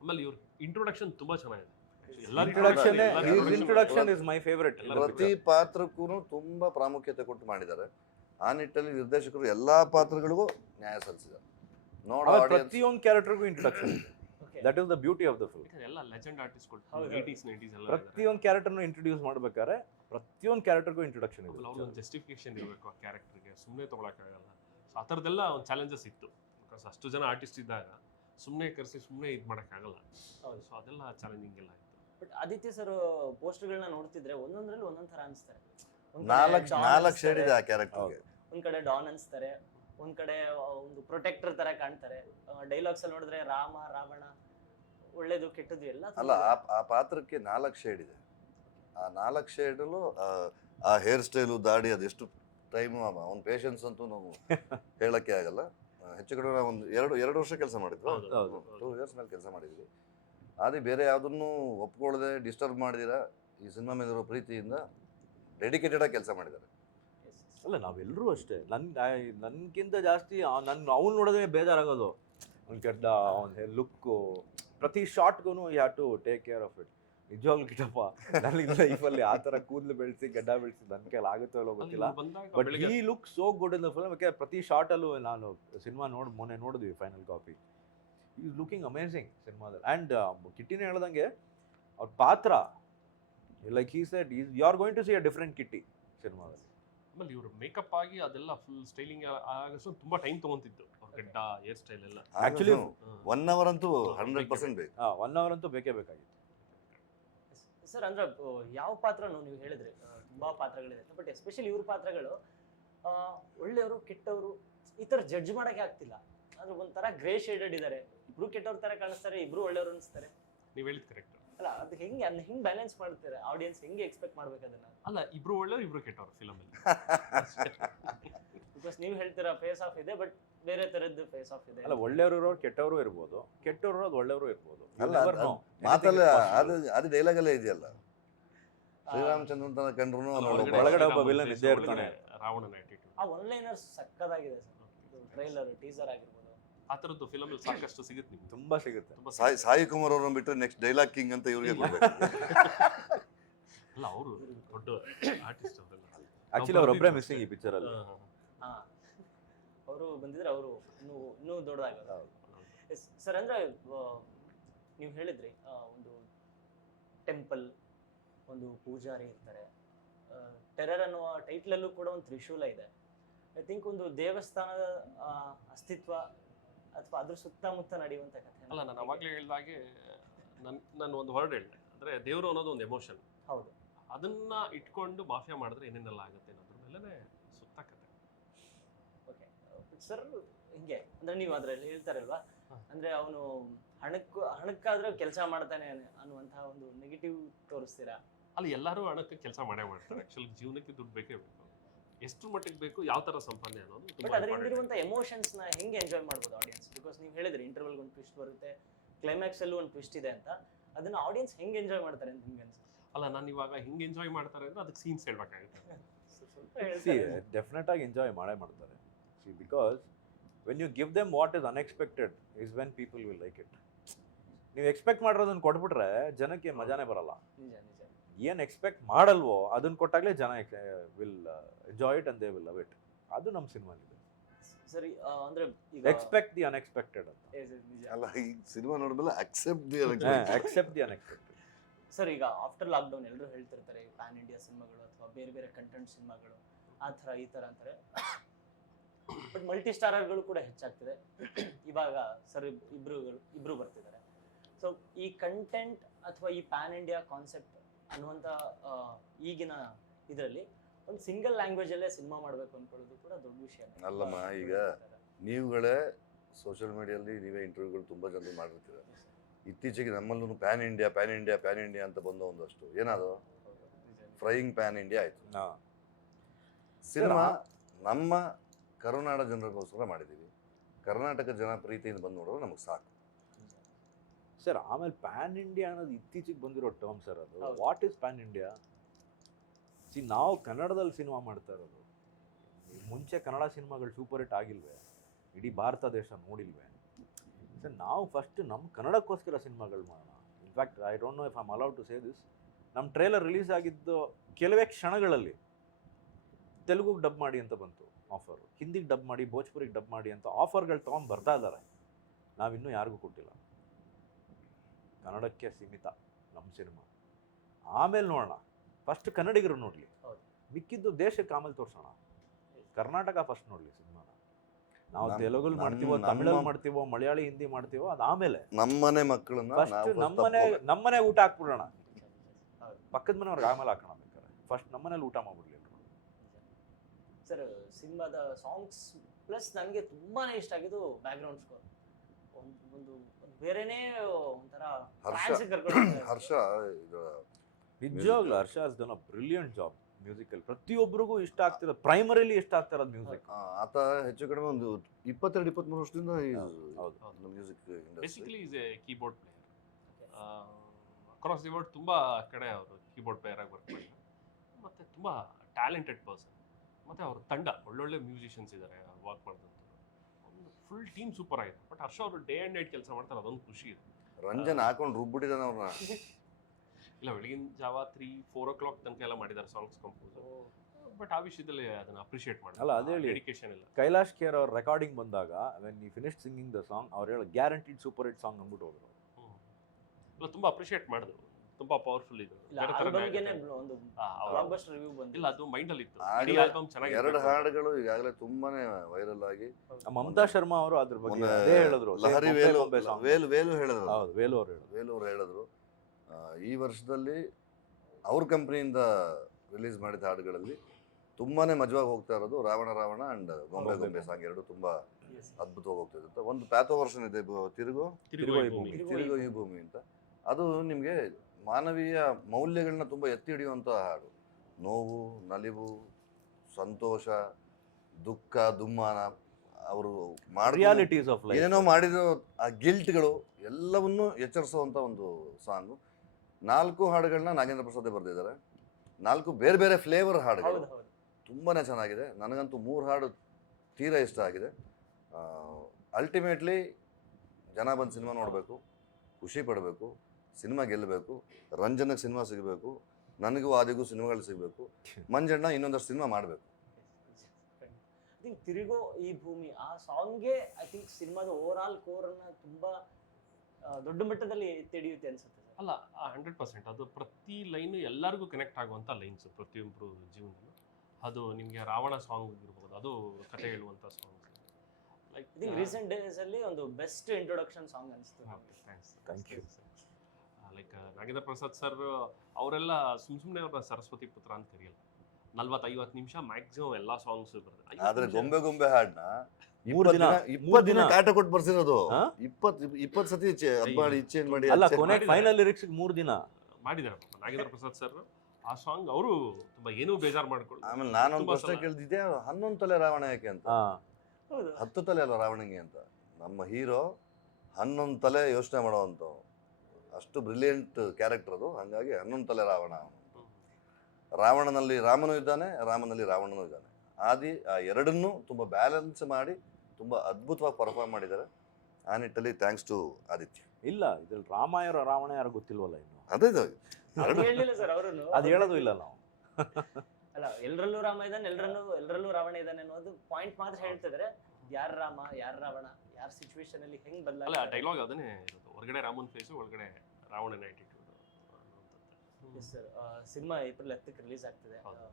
ಆಮೇಲೆ ಇವ್ರ ಇಂಟ್ರೊಡಕ್ಷನ್ ತುಂಬಾ ಚೆನ್ನಾಗಿದೆ. Introduction is my favourite. ಪ್ರತಿ ಪಾತ್ರಕ್ಕೂ ತುಂಬಾ ಪ್ರಾಮುಖ್ಯತೆ ಕೊಟ್ಟು ಮಾಡಿದ್ದಾರೆ. ಆ ನಿಟ್ಟಲ್ಲಿ ನಿರ್ದೇಶಕರು ಎಲ್ಲಾ ಪಾತ್ರಗಳಿಗೂ ನ್ಯಾಯ ಸಲ್ಲಿಸಿದ್ದಾರೆ. ಪ್ರತಿಯೊಂದು ಕ್ಯಾರೆಕ್ಟರ್ಗೂ introduction. That is the beauty of the film. ಎಲ್ಲ ಲೆಜೆಂಡ್ ಆರ್ಟಿಸ್ಟ್ಗಳು 80s 90s ಎಲ್ಲ ಪ್ರತಿಯೊಂದು ಕ್ಯಾರೆಕ್ಟರ್ನ ಇಂಟ್ರೊಡ್ಯೂಸ್ ಮಾಡ್ಬೇಕಾದ್ರೆ ಪ್ರತಿಯೊಂದು ಕ್ಯಾರೆಕ್ಟರ್ಗೂ ಇಂಟ್ರೊಡಕ್ಷನ್ ಇದೆ. ಅವ್ರದ್ದು ಜಸ್ಟಿಫಿಕೇಶನ್ ಇರಬೇಕು ಆ ಕ್ಯಾರೆಕ್ಟರ್ಗೆ, ಸುಮ್ಮನೆ ತೊಗೊಳಕ್ಕಾಗಲ್ಲ. ಸೊ ಆ ಥರದ್ದೆಲ್ಲ ಒಂದು ಚಾಲೆಂಜಸ್ ಇತ್ತು. ಬಿಕಾಸ್ ಅಷ್ಟು ಜನ ಆರ್ಟಿಸ್ಟ್ ಇದ್ದಾಗ ಸುಮ್ಮನೆ ಕರೆಸಿ ಸುಮ್ಮನೆ ಇದು ಮಾಡೋಕ್ಕಾಗಲ್ಲ. ಸೊ ಅದೆಲ್ಲ ಚಾಲೆಂಜಿಂಗ್ ಎಲ್ಲ ಇತ್ತು. ಬಟ್ ಆದಿತ್ಯ ಸರ್ ಪೋಸ್ಟರ್ಗಳನ್ನ ನೋಡ್ತಿದ್ರೆ ಒಂದೊಂದ್ರಲ್ಲಿ ಒಂದೊಂದ್ ಥರ ಅನಿಸ್ತಾರೆ. 4 ಶೇಡ್ ಇದೆ ಆ ಕ್ಯಾರೆಕ್ಟರ್ಗೆ. ಒಂದ್ ಕಡೆ ಡಾನ್ ಅನ್ಸ್ತಾರೆ, ಒಂದ್ ಕಡೆ ಒಂದು ಪ್ರೊಟೆಕ್ಟರ್ ತರ ಕಾಣ್ತಾರೆ. ಡೈಲಾಗ್ಸ್ ಅಲ್ಲಿ ನೋಡಿದ್ರೆ ರಾಮ ರಾವಣ, ಒಳ್ಳೇದು ಕೆಟ್ಟದ್ದು ಎಲ್ಲ. ಅಲ್ಲ, ಆ ಪಾತ್ರಕ್ಕೆ 4 ಶೇಡ್ ಇದೆ. ಆ 4 ಶೇಡಲ್ಲೂ ಆ ಹೇರ್ ಸ್ಟೈಲು, ದಾಡಿ, ಅದೆಷ್ಟು ಟೈಮು, ಅವ್ನ ಪೇಷನ್ಸ್ ಅಂತೂ ನಾವು ಹೇಳಕ್ಕೆ ಆಗಲ್ಲ. ಹೆಚ್ಚು ಕಡೆ ನಾವು ಒಂದು 2 ವರ್ಷ ಕೆಲಸ ಮಾಡಿದ್ವಿ, 2 ಇಯರ್ಸ್ ಮೇಲೆ ಕೆಲಸ ಮಾಡಿದ್ವಿ. ಅದೇ ಬೇರೆ ಯಾವುದನ್ನು ಒಪ್ಕೊಳ್ಳದೆ ಡಿಸ್ಟರ್ಬ್ ಮಾಡಿದಿರ ಈ ಸಿನಿಮಾ ಮೇಲಿರೋ ಪ್ರೀತಿಯಿಂದ ಡೆಡಿಕೇಟೆಡ್ ಆಗಿ ಕೆಲಸ ಮಾಡಿದ್ದಾರೆ. ಅಲ್ಲ ನಾವೆಲ್ಲರೂ ಅಷ್ಟೇ. ನನ್ಗಿಂತ ಜಾಸ್ತಿ ಅವ್ನು ನೋಡಿದ್ರೆ ಬೇಜಾರಾಗೋದು. ಅವ್ನು ಕೆಟ್ಟ, ಅವ್ನ ಲುಕ್ಕು, ಪ್ರತಿ ಶಾರ್ಟ್ಗೂ you have to take care of it. ನಿಜವಾಗ್ಲೂ ಕಿಟ್ಟಪ್ಪ, ನನಗೆ ಲೈಫಲ್ಲಿ ಆ ಥರ ಕೂದಲು ಬೆಳೆಸಿ ಗಡ್ಡ ಬೆಳೆಸಿ ನನ್ನ ಕೈಲಿ ಆಗುತ್ತೋ ಇಲ್ಲೋ ಗೊತ್ತಿಲ್ಲ. ಬಟ್ ಈ look so good in the film. ಯಾಕೆ ಪ್ರತಿ ಶಾರ್ಟಲ್ಲೂ ನಾನು ಸಿನಿಮಾ ಮೊನ್ನೆ ನೋಡಿದ್ವಿ final copy, is looking amazing ಸಿನಿಮಾದಲ್ಲಿ. ಆ್ಯಂಡ್ ಕಿಟ್ಟಿನೇ ಹೇಳ್ದಂಗೆ ಅವ್ರ ಪಾತ್ರ, like he said you are going to see a different Kitty ಸಿನಿಮಾದಲ್ಲಿ. ಆಮೇಲೆ ಇವರು ಮೇಕಪ್ ಆಗಿ ಅದೆಲ್ಲ ಫುಲ್ ಸ್ಟೈಲಿಂಗ್ ಆಗಷ್ಟು ತುಂಬಾ ಟೈಮ್ ತಗೊಂತಿದ್ದು, ಅವ್ರ ಗಡ್ಡ ಹೇರ್ ಸ್ಟೈಲ್ ಎಲ್ಲ. ಆ್ಯಕ್ಚುಲಿ 1 hour ಅಂತೂ 100% ಬೇಕು. 1 hour ಅಂತೂ ಬೇಕೇ ಬೇಕಾಗಿತ್ತು. ಸರ್ ಅಂದ್ರೆ ಯಾವ ಪಾತ್ರನೂ ನೀವು ಹೇಳಿದ್ರಿ ತುಂಬಾ ಪಾತ್ರಗಳಿದೆ, ಬಟ್ ಎಸ್ಪೆಷಲಿ ಇವ್ರ ಪಾತ್ರಗಳು ಒಳ್ಳೆಯವರು ಕೆಟ್ಟವರು ಈ ತರ ಜಡ್ಜ್ ಮಾಡಕ್ಕೆ ಆಗ್ತಿಲ್ಲ. ಅಂದ್ರೆ ಒಂಥರ ಗ್ರೇ ಶೇಡೆಡ್ ಇದ್ದಾರೆ, ಇಬ್ರು ಕೆಟ್ಟವ್ರ ತರ ಕಾಣಿಸ್ತಾರೆ, ಇಬ್ರು ಒಳ್ಳೆಯವರು ಅನಿಸ್ತಾರೆ. ನೀವ್ ಹೇಳಿದ್ ಕರೆಕ್ಟ್. ಅಲ್ಲ ಅದು ಹೆಂಗೆ ಅದನ್ನ ಹೆಂಗ್ ಬ್ಯಾಲೆನ್ಸ್ ಮಾಡ್ತಾರೆ ಆಡಿಯನ್ಸ್, ಹೆಂಗೆ ಎಕ್ಸ್ಪೆಕ್ಟ್ ಮಾಡ್ಬೇಕು ಅದನ್ನ? ಅಲ್ಲ, ಇಬ್ರು ಒಳ್ಳೆಯವ್ರು ಇಬ್ರು ಕೆಟ್ಟವ್ರು ಫಿಲಮ್ ಅಲ್ಲಿ. ಬಿಕಾಸ್ ನೀವು ಹೇಳ್ತೀರಾ ಫೇಸ್ ಆಫ್ ಇದೆ, ಬಟ್ ಬೇರೆ ತರದ್ದು ಫೇಸ್ ಆಫ್ ಇದೆ. ಅಲ್ಲ, ಒಳ್ಳೆಯವರು ಇರೋರು ಕೆಟ್ಟವರು ಇರ್ಬೋದು, ಕೆಟ್ಟವರು ಇರೋದು ಒಳ್ಳೆಯವರು ಇರ್ಬೋದು. ಅಲ್ಲ, ಮಾತಲ್ಲ ಅದು ಡೈಲಾಗ್ ಅಲ್ಲೇ ಇದೆಯಲ್ಲ, ಶ್ರೀರಾಮಚಂದ್ರ ಅಂತ ಕಂಡ್ರು ಒಳಗಡೆ ಒಬ್ಬ ವಿಲನ್ ಇದ್ದೇ ಇರ್ತಾನೆ. ರಾವಣನ ಆಟಿಟ್ಯೂಡ್, ಆ ಒನ್ ಲೈನರ್ಸ್ ಸಕ್ಕದಾಗಿದೆ ಸರ್. ಟ್ರೈಲರ್ ಟೀಸರ್ ಆಗಿರ್ಬೋದು, ಆ ತರದ್ದು ಫಿಲಮ್ ಅಲ್ಲಿ ಸಾಕಷ್ಟು ಸಿಗುತ್ತೆ ನಿಮ್ಗೆ. ತುಂಬಾ ಸಿಗುತ್ತೆ. ತುಂಬಾ ಸಾಯಿ ಕುಮಾರ್ ಅವ್ರನ್ನ ಬಿಟ್ಟು ನೆಕ್ಸ್ಟ್ ಡೈಲಾಗ್ ಕಿಂಗ್ ಅಂತ ಇವ್ರಿಗೆ ಕೊಡ್ಬೇಕು. ಅಲ್ಲ, ಅವರು ದೊಡ್ಡ ಆರ್ಟಿಸ್ಟ್ ಅವರೆಲ್ಲ. ಆಕ್ಚುಲಿ ಅವರೊಬ್ಬರೇ ಮಿಸ್ಸಿಂಗ್ ಈ ಪಿಕ್ಚರ್ ಅಲ್ಲಿ. ಹಾ ಅವರು ಬಂದಿದ್ರೆ ಅವರು ಇನ್ನೂ ದೊಡ್ಡದಾಗೋದು. ಸರ್ ಅಂದ್ರೆ ನೀವು ಹೇಳಿದ್ರಿ ಒಂದು ಟೆಂಪಲ್, ಒಂದು ಪೂಜಾರಿ ಇರ್ತಾರೆ, ಟೆರರ್ ಅನ್ನುವ ಟೈಟ್ಲಲ್ಲೂ ಕೂಡ ಒಂದು ತ್ರಿಶೂಲ ಇದೆ. ಐ ಥಿಂಕ್ ಒಂದು ದೇವಸ್ಥಾನದ ಅಸ್ತಿತ್ವ ಅಥವಾ ಅದ್ರ ಸುತ್ತಮುತ್ತ ನಡೆಯುವಂತ ಕಥೆ. ಅಲ್ಲ, ನಾನು ಅವಾಗಲೇ ಹೇಳಿದಾಗೆ ನಾನು ಒಂದು ವರ್ಡ್ ಹೇಳಿದೆ, ಅಂದ್ರೆ ದೇವರು ಅನ್ನೋದು ಒಂದು ಎಮೋಷನ್. ಹೌದು, ಅದನ್ನ ಇಟ್ಕೊಂಡು ಮಾಫಿಯಾ ಮಾಡಿದ್ರೆ ಏನೇನೆಲ್ಲ ಆಗುತ್ತೆ ಅನ್ನೋದ್ರ ಮೇಲೆ ಸುತ್ತ ಕತೆ. ಓಕೆ ಸರ್, ಹಿಂಗೆ ಅಂದ್ರೆ ನೀವು ಅದ್ರಲ್ಲಿ ಹೇಳ್ತಾರಲ್ವಾ, ಅಂದ್ರೆ ಅವನು ಹಣಕ್ಕಾದ್ರೆ ಕೆಲಸ ಮಾಡ್ತಾನೆ ಅನ್ನುವಂತಹ ಒಂದು ನೆಗೆಟಿವ್ ತೋರಿಸ್ತೀರಾ? ಅಲ್ಲಿ ಎಲ್ಲರೂ ಹಣಕ್ಕೆ ಕೆಲಸ ಮಾಡೇ ಮಾಡ್ತಾರೆ. ಆಕ್ಚುಲಿ ಜೀವನಕ್ಕೆ ದುಡ್ಡು ಬೇಕೇ ಬೇಕು, ಎಷ್ಟು ಮಟ್ಟಿಗೆ ಬೇಕು, ಯಾವ ತರ ಸಂಪಾದನೆ ಅನ್ನೋದು. ಬಟ್ ಅದರಿಂದಿರುವಂತ ಎಮೋಷನ್ಸ್ ನ ಹೆಂಗೆ ಎಂಜಾಯ್ ಮಾಡ್ಬೋದು ಆಡಿಯನ್ಸ್? ಬಿಕಾಸ್ ನೀವು ಹೇಳಿದ್ರಿ ಇಂಟರ್ವಲ್ ಒಂದು ಟ್ವಿಸ್ಟ್ ಬರುತ್ತೆ, ಕ್ಲೈಮ್ಯಾಕ್ಸ್ ಅಲ್ಲೂ ಒಂದು ಟ್ವಿಸ್ಟ್ ಇದೆ ಅಂತ. ಅದನ್ನ ಆಡಿಯನ್ಸ್ ಹೆಂಗೆ ಎಂಜಾಯ್ ಮಾಡ್ತಾರೆ ಅಂತ ನಿಮ್ಗೆ ಅನ್ಸುತ್ತೆ? ಅಲ್ಲ, ನಾನು ಇವಾಗ ಹಿಂಗೆ ಎಂಜಾಯ್ ಮಾಡ್ತಾರೆ ಅಂದ್ರೆ ಅದಕ್ಕೆ ಸೀನ್ಸ್ ಹೇಳ್ಬೇಕಾಗುತ್ತೆ. ಡೆಫಿನೆಟ್ ಆಗಿ ಎಂಜಾಯ್ ಮಾಡೇ ಮಾಡ್ತಾರೆ. See, because when you give them what is unexpected is when people will like it. ನೀವು ಎಕ್ಸ್ಪೆಕ್ಟ್ ಮಾಡಿರೋದನ್ನ ಕೊಟ್ಬಿಟ್ರೆ ಜನಕ್ಕೆ ಮಜಾನೇ ಬರಲ್ಲ. ನಿಜ ನಿಜ. ಏನು ಎಕ್ಸ್ಪೆಕ್ಟ್ ಮಾಡಲ್ವೋ ಅದನ್ನ ಕೊಟ್ಟಾಗಲೇ ಜನ will enjoy it and they will love it. ಅದು ನಮ್ಮ ಸಿನಿಮಾಲಿದೆ. ಸರಿ, ಅಂದ್ರೆ ಈಗ ಎಕ್ಸ್ಪೆಕ್ಟ್ ದಿ ಅನ್ಎಕ್ಸ್ಪೆಕ್ಟೆಡ್ ಅಂತ. ನಿಜ. ಅಲ್ಲ, ಈ ಸಿನಿಮಾ ನೋಡಿದ್ಮೇಲೆ ಅಕ್ಸೆಪ್ಟ್ ದಿ ಅನ್ಎಕ್ಸ್ಪೆಕ್ಟೆಡ್. ಸರ್, ಈಗ ಆಫ್ಟರ್ ಲಾಕ್ಡೌನ್ ಎಲ್ಲರೂ ಹೇಳ್ತಿರ್ತಾರೆ ಪ್ಯಾನ್ ಇಂಡಿಯಾ ಸಿನಿಮಾಗಳು ಅಥವಾ ಬೇರೆ ಬೇರೆ ಕಂಟೆಂಟ್ ಸಿನಿಮಾಗಳು ಆ ಥರ ಈ ಥರ ಅಂತಾರೆ. ಬಟ್ ಮಲ್ಟಿ ಸ್ಟಾರರ್ಗಳು ಕೂಡ ಹೆಚ್ಚಾಗ್ತಿದೆ ಇವಾಗ. ಸರ್, ಇಬ್ರು ಬರ್ತಿದ್ದಾರೆ. ಸೊ ಈ ಕಂಟೆಂಟ್ ಅಥವಾ ಈ ಪ್ಯಾನ್ ಇಂಡಿಯಾ ಕಾನ್ಸೆಪ್ಟ್ ಅನ್ನುವಂಥ ಈಗಿನ ಇದರಲ್ಲಿ ಒಂದು ಸಿಂಗಲ್ ಲ್ಯಾಂಗ್ವೇಜ್ ಅಲ್ಲೇ ಸಿನಿಮಾ ಮಾಡಬೇಕು ಅನ್ಕೊಳ್ಳೋದು ಕೂಡ ದೊಡ್ಡ ವಿಷಯ ಅಲ್ಲಮ್ಮ. ಈಗ ನೀವುಗಳೇ ಸೋಷಿಯಲ್ ಮೀಡಿಯಲ್ಲಿ ನೀವೇ ಇಂಟರ್ವ್ಯೂಗಳು ತುಂಬ ಜನ ಮಾಡಿರ್ತೀರ. ಇತ್ತೀಚೆಗೆ ನಮ್ಮಲ್ಲೂ ಪ್ಯಾನ್ ಇಂಡಿಯಾ ಅಂತ ಬಂದ ಒಂದಷ್ಟು ಏನಾದ್ರು ಫ್ರೈಯಿಂಗ್ ಪ್ಯಾನ್ ಇಂಡಿಯಾ ಆಯಿತು. ಸಿನಿಮಾ ನಮ್ಮ ಕರುನಾಡ ಜನರಿಗೋಸ್ಕರ ಮಾಡಿದ್ದೀವಿ. ಕರ್ನಾಟಕ ಜನ ಪ್ರೀತಿಯಿಂದ ಬಂದು ನೋಡೋರು ನಮಗೆ ಸಾಕು ಸರ್. ಆಮೇಲೆ ಪ್ಯಾನ್ ಇಂಡಿಯಾ ಅನ್ನೋದು ಇತ್ತೀಚೆಗೆ ಬಂದಿರೋ ಟರ್ಮ್ ಸರ್. ಅದು what is PAN India? C, ನಾವು ಕನ್ನಡದಲ್ಲಿ ಸಿನಿಮಾ ಮಾಡ್ತಾ ಇರೋದು. ಮುಂಚೆ ಕನ್ನಡ ಸಿನಿಮಾಗಳು ಸೂಪರ್ ಹಿಟ್ ಆಗಿಲ್ವೇ? ಇಡೀ ಭಾರತ ದೇಶ ನೋಡಿಲ್ವೇ? ಸರ್, ನಾವು ಫಸ್ಟ್ ನಮ್ಮ ಕನ್ನಡಕ್ಕೋಸ್ಕರ ಸಿನಿಮಾಗಳು ಮಾಡೋಣ. In fact I don't know if I am allowed to say this, ನಮ್ಮ ಟ್ರೇಲರ್ ರಿಲೀಸ್ ಆಗಿದ್ದು ಕೆಲವೇ ಕ್ಷಣಗಳಲ್ಲಿ ತೆಲುಗುಗೆ ಡಬ್ ಮಾಡಿ ಅಂತ ಬಂತು ಆಫರು, ಹಿಂದಿಗೆ ಡಬ್ ಮಾಡಿ, ಭೋಜ್ಪುರಿಗೆ ಡಬ್ ಮಾಡಿ ಅಂತ ಆಫರ್ಗಳು ತೊಗೊಂಡು ಬರ್ತಾ ಇದ್ದಾರೆ. ನಾವಿನ್ನೂ ಯಾರಿಗೂ ಕೊಟ್ಟಿಲ್ಲ. ಕನ್ನಡಕ್ಕೆ ಸೀಮಿತ ನಮ್ಮ ಸಿನಿಮಾ. ಆಮೇಲೆ ನೋಡೋಣ, ಫಸ್ಟ್ ಕನ್ನಡಿಗರು ನೋಡಲಿ, ಮಿಕ್ಕಿದ್ದು ದೇಶಕ್ಕೆ ಆಮೇಲೆ ತೋರಿಸೋಣ. ಕರ್ನಾಟಕ ಫಸ್ಟ್ ನೋಡಲಿ ಸಿನಿಮಾನ. ನಾವು ತೆಲುಗಲ್ಲಿ ಮಾಡ್ತೀವೋ, ತಮಿಳಲ್ಲಿ ಮಾಡ್ತೀವೋ, ಮಲಯಾಳಿ, ಹಿಂದಿ ಮಾಡ್ತೀವೋ, ಅದು ಆಮೇಲೆ. ನಮ್ಮನೆ ಮಕ್ಕಳನ್ನ ಫಸ್ಟ್ ನಮ್ಮನೆ ಊಟ ಹಾಕ್ಬಿಡೋಣ. ಪಕ್ಕದ ಮನೆಯವ್ರಿಗೆ ಆಮೇಲೆ ಹಾಕೋಣ ಬೇಕಾದ್ರೆ. ಫಸ್ಟ್ ನಮ್ಮನೇಲಿ ಊಟ ಮಾಡ್ಬಿಡ್ಲಿ. ಸರ್, ಸಿನಿಮಾದ ಸಾಂಗ್ಸ್ ಪ್ಲಸ್ ನನಗೆ ತುಂಬಾನೇ ಇಷ್ಟ ಆಗಿದ್ದು ಬ್ಯಾಕ್ಗ್ರೌಂಡ್ ಸ್ಕೋರ್. ಒಂದು ಬೇರೆನೇ ಒಂಥರ ಹರ್ಷ ನಿಜವಾಗ್ಲೂ Harsha has done a brilliant job musical. ಪ್ರತಿಯೊಬ್ಬರಿಗೂ ಇಷ್ಟ ಆಗ್ತಿರೋದು, ಪ್ರೈಮರಿಲಿ ಇಷ್ಟ ಆಗ್ತಿರೋದು ಮ್ಯೂಸಿಕ್. ಆತ ಹೆಚ್ಚು ಕಡಿಮೆ ಒಂದು 22-23 ವರ್ಷದಿಂದ music basically is A keyboard player. Across the world ತುಂಬಾ ಕಡೆ ಅವರು ಕೀಬೋರ್ಡ್ ಪ್ಲೇಯರ್ ಆಗಿ ವರ್ಕ್ ಮಾಡಿದ್ದಾರೆ. ಮತ್ತೆ ತುಂಬಾ ಟ್ಯಾಲೆಂಟೆಡ್ ಪರ್ಸನ್. ಮತ್ತು ಅವ್ರ ತಂಡ ಒಳ್ಳೊಳ್ಳೆ ಮ್ಯೂಸಿಷಿಯನ್ಸ್ ಇದ್ದಾರೆ ವರ್ಕ್ ಮಾಡಿದಂಥವ್ರು. ಒಂದು ಫುಲ್ ಟೀಮ್ ಸೂಪರ್ ಆಗಿದೆ. ಬಟ್ ಹರ್ಷ ಅವರು ಡೇ ಆ್ಯಂಡ್ ನೈಟ್ ಕೆಲಸ ಮಾಡ್ತಾರೆ, ಅದೊಂದು ಖುಷಿ ಇದೆ. ರಂಜನ್ ಹಾಕೊಂಡು ರುಬ್ಬಿಟ್ಟಿದ್ದಾನೆ ಅವ್ರನ್ನ. ಇಲ್ಲ, ಬೆಳಗಿನ ಜಾವ 3-4 o'clock ತನಕ ಎಲ್ಲ ಮಾಡಿದ್ದಾರೆ ಸಾಂಗ್ಸ್ ಕಂಪೋಸ್. ಬಟ್ ಆ ವಿಷಯದಲ್ಲಿ ಅದನ್ನು ಅಪ್ರಿಷಿಯೇಟ್ ಮಾಡಿ ಅಲ್ಲ, ಅದೇ ಹೇಳಿ. ಡೆಡಿಕೇಶನ್ ಇಲ್ಲ. ಕೈಲಾಶ್ ಖೇರ್ ಅವ್ರ ರೆಕಾರ್ಡಿಂಗ್ ಬಂದಾಗ when he finish singing the song ಅವ್ರು ಹೇಳಿ ಗ್ಯಾರಂಟಿಡ್ ಸೂಪರ್ ಹಿಟ್ ಸಾಂಗ್ ಅಂದ್ಬಿಟ್ಟು ಹೋದ್ರು. ಇಲ್ಲ, ತುಂಬ ಅಪ್ರಿಷಿಯೇಟ್ ಮಾಡಿದ್ರು, ತುಂಬ ಪವರ್ಫುಲ್ ಇದು. ಇಲ್ಲ, ಆಲ್ಬಮ್ಗೆನೇ ಒಂದು ಬ್ಲಾಕ್ಬಸ್ಟರ್ ರಿವ್ಯೂ ಬಂದಿಲ್ಲ. ಇಲ್ಲ, ಅದು ಮೈಂಡಲ್ಲಿ ಇತ್ತು. ಆಡಿ ಆಲ್ಬಮ್ ಚೆನ್ನಾಗಿ 2 ಹಾಡುಗಳು ಈಗಾಗಲೇ ತುಂಬಾನೇ ವೈರಲ್ ಆಗಿ. ಮಮತಾ ಶರ್ಮಾ ಅವರು ಅದ್ರ ಬಗ್ಗೆ ಅದೇ ಹೇಳಿದ್ರು. ಲಹರಿ ವೇಲು ವೇಲು ಹೇಳಿದ್ರು. ಹೌದು, ವೇಲು ಅವರು ಹೇಳಿದ್ರು ಈ ವರ್ಷದಲ್ಲಿ ಅವ್ರ ಕಂಪ್ನಿಯಿಂದ ರಿಲೀಸ್ ಮಾಡಿದ ಹಾಡುಗಳಲ್ಲಿ ತುಂಬಾನೇ ಮಜವಾಗಿ ಹೋಗ್ತಾ ಇರೋದು ರಾವಣ ರಾವಣ ಅಂಡ್ ಗೊಂಬೆ ಗೊಂಬೆ ಸಾಂಗ್. ಎರಡು ತುಂಬಾ ಅದ್ಭುತವಾಗಿ ಹೋಗ್ತಾ ಇದೆ. ಒಂದು ಪ್ಯಾಥೋ ವರ್ಷನ್ ಇದೆ, ತಿರುಗೋ ಈ ಭೂಮಿ ಅಂತ. ಅದು ನಿಮಗೆ ಮಾನವೀಯ ಮೌಲ್ಯಗಳನ್ನ ತುಂಬ ಎತ್ತಿ ಹಿಡಿಯುವಂಥ ಹಾಡು. ನೋವು, ನಲಿವು, ಸಂತೋಷ, ದುಃಖ, ದುಮ್ಮಾನ, ಅವರು ರಿಯಾಲಿಟೀಸ್ ಆಫ್ ಲೈಫ್ ಏನೇನೋ ಮಾಡಿರೋ ಆ ಗಿಲ್ಟ್ಗಳು ಎಲ್ಲವನ್ನೂ ಎಚ್ಚರಿಸುವಂಥ ಒಂದು ಸಾಂಗು. 4 ಹಾಡುಗಳನ್ನ ನಾಗೇಂದ್ರ ಪ್ರಸಾದ್ ಬರೆದಿದ್ದಾರೆ. 4 ಬೇರೆ ಬೇರೆ ಫ್ಲೇವರ್ ಹಾಡುಗಳು, ತುಂಬಾ ಚೆನ್ನಾಗಿದೆ. ನನಗಂತೂ 3 ಹಾಡು ತೀರಾ ಇಷ್ಟ ಆಗಿದೆ. ಅಲ್ಟಿಮೇಟ್ಲಿ ಜನ ಬಂದು ಸಿನಿಮಾ ನೋಡಬೇಕು, ಖುಷಿ ಪಡಬೇಕು, ಸಿನಿಮಾ ಗೆಲ್ಲಬೇಕು, ರಂಜನಕ್ಕೆ ಸಿನಿಮಾ ಸಿಗಬೇಕು, ನನಗೂ ಆದಿಗೂ ಸಿನಿಮಾಗಳು ಸಿಗಬೇಕು, ಮಂಜಣ್ಣ ಇನ್ನೊಂದಷ್ಟು ಸಿನಿಮಾ ಮಾಡಬೇಕು. ಐ ಥಿಂಕ್ ತಿರುಗೋ ಈ ಭೂಮಿ ಆ ಸಾಂಗ್ಗೆ ಐ ಥಿಂಕ್ ಸಿನಿಮಾದ ಓವರ್ ಆಲ್ ಕೋರನ್ನ ತುಂಬಾ ದೊಡ್ಡ ಮಟ್ಟದಲ್ಲಿ ತೆಡೆಯುತ್ತೆ ಅನ್ಸುತ್ತೆ. ಅಲ್ಲ, 100% ಅದು ಪ್ರತಿ ಲೈನು ಎಲ್ಲರಿಗೂ ಕನೆಕ್ಟ್ ಆಗುವಂಥ ಲೈನ್ಸ್ ಪ್ರತಿಯೊಬ್ಬರು ಜೀವನದಲ್ಲೂ. ಅದು ನಿಮಗೆ ರಾವಣ ಸಾಂಗ್ ಇರ್ಬೋದು, ಅದು ಕತೆ ಹೇಳುವಂಥ ಸಾಂಗ್ಸ್. ಲೈಕ್ ರೀಸೆಂಟ್ ಡೇಸ್ ಅಲ್ಲಿ ಒಂದು ಬೆಸ್ಟ್ ಇಂಟ್ರೊಡಕ್ಷನ್ ಸಾಂಗ್ ಅನಿಸ್ತು. Thank you. Like Nagendra Prasad sir ಅವರೆಲ್ಲ ಸುಮ್ಮನೆ ಅವ್ರನ್ನ ಸರಸ್ವತಿ ಪುತ್ರ ಅಂತ ಕರೆಯಲ್ಲ. 40-50 ನಿಮಿಷ ಮ್ಯಾಕ್ಸಿಮಮ್ ಎಲ್ಲ ಸಾಂಗ್ಸ್ ಬರ್ತದೆ. ಆದ್ರೆ ಗೊಂಬೆ ಗೊಂಬೆ ಹಾಡ್ನ 20 ದಿನ ಕಾಟ ಕೊಟ್ಟು ಬರ್ಸಿರೋದು. ಹಾ? 20 ಸತಿ ಅದ್ ಮಾಡಿ ಇಚ್ಛೇನ್ ಮಾಡಿ ಅಲ್ಲ, ಕೊನೆ ಫೈನಲ್ ಲಿರಿಕ್ಸ್ 3 ದಿನ ಮಾಡಿದ್ದಾರೆ ನಾಗೇಂದ್ರ ಪ್ರಸಾದ್ ಸರ್. ಆ ಸಾಂಗ್ ಅವರು ತುಂಬಾ ಏನೂ ಬೇಜಾರು ಮಾಡ್ಕೊಳ್ಳಿ. ಆಮೇಲೆ ನಾನೊಂದು ಪ್ರಶ್ನೆ ಕೇಳ್ತಿದ್ದೆ, 11 ತಲೆ ರಾವಣ ಯಾಕೆ ಅಂತ. 10 ತಲೆ ಅಲ್ಲ ರಾವಣಂಗೆ ಅಂತ. ನಮ್ಮ ಹೀರೋ 11 ತಲೆ ಯೋಚನೆ ಮಾಡೋವಂಥ ಅಷ್ಟು ಬ್ರಿಲಿಯಂಟ್ ಕ್ಯಾರೆಕ್ಟರ್ ಅದು. ಹಾಗಾಗಿ 11 ತಲೆ ರಾವಣ. ರಾವಣನಲ್ಲಿ ರಾಮನೂ ಇದ್ದಾನೆ, ರಾಮನಲ್ಲಿ ರಾವಣನೂ ಇದ್ದಾನೆ. ಆ ಎರಡನ್ನೂ ತುಂಬ ಬ್ಯಾಲೆನ್ಸ್ ಮಾಡಿ ತುಂಬ ಅದ್ಭುತವಾಗಿ ಪರ್ಫಾರ್ಮ್ ಮಾಡಿದ್ದಾರೆ. ಆ ನಿಟ್ಟಲ್ಲಿ ಥ್ಯಾಂಕ್ಸ್ ಟು ಆದಿತ್ಯ. ಇಲ್ಲ, ಇದ್ರಲ್ಲಿ ರಾಮಾಯಣ ರಾವಣ ಯಾರು ಗೊತ್ತಿಲ್ವಲ್ಲ ಇನ್ನು. ಅದೇ ಹೇಳಿಲ್ಲ ಸರ್ ಅವರು. ಅದು ಹೇಳೋದು ಇಲ್ಲ ನಾವು. ಅಲ್ಲ, ಎಲ್ಲರಲ್ಲೂ ರಾಮ ಇದ್ದಾನೆ, ಎಲ್ಲರಲ್ಲೂ ರಾವಣ ಇದ್ದಾನೆ ಅನ್ನೋದು ಪಾಯಿಂಟ್ ಮಾತ್ರ ಹೇಳ್ತಿದ್ರೆ. ಯಾರ ರಾಮ, ಯಾರ ರಾವಣ, ಯಾರ ಸಿಚುವೇಶನ್ ಅಲ್ಲಿ ಹೆಂಗ್ ಅಲ್ಲ, ಬದಲಾಗ ಡೈಲಾಗ್ ಅದನ್ನೇ ಇರೋದು. ಹೊರಗಡೆ ರಾಮನ್ ಫೇಸು, ಒಳಗಡೆ ರಾವಣನ ಆಟಿಟ್ಯೂಡ್. ಸರ್, ಸಿನಿಮಾ ಏಪ್ರಿಲ್ 10ಕ್ಕೆ ರಿಲೀಸ್ ಆಗ್ತಿದೆ. ಹೌದು.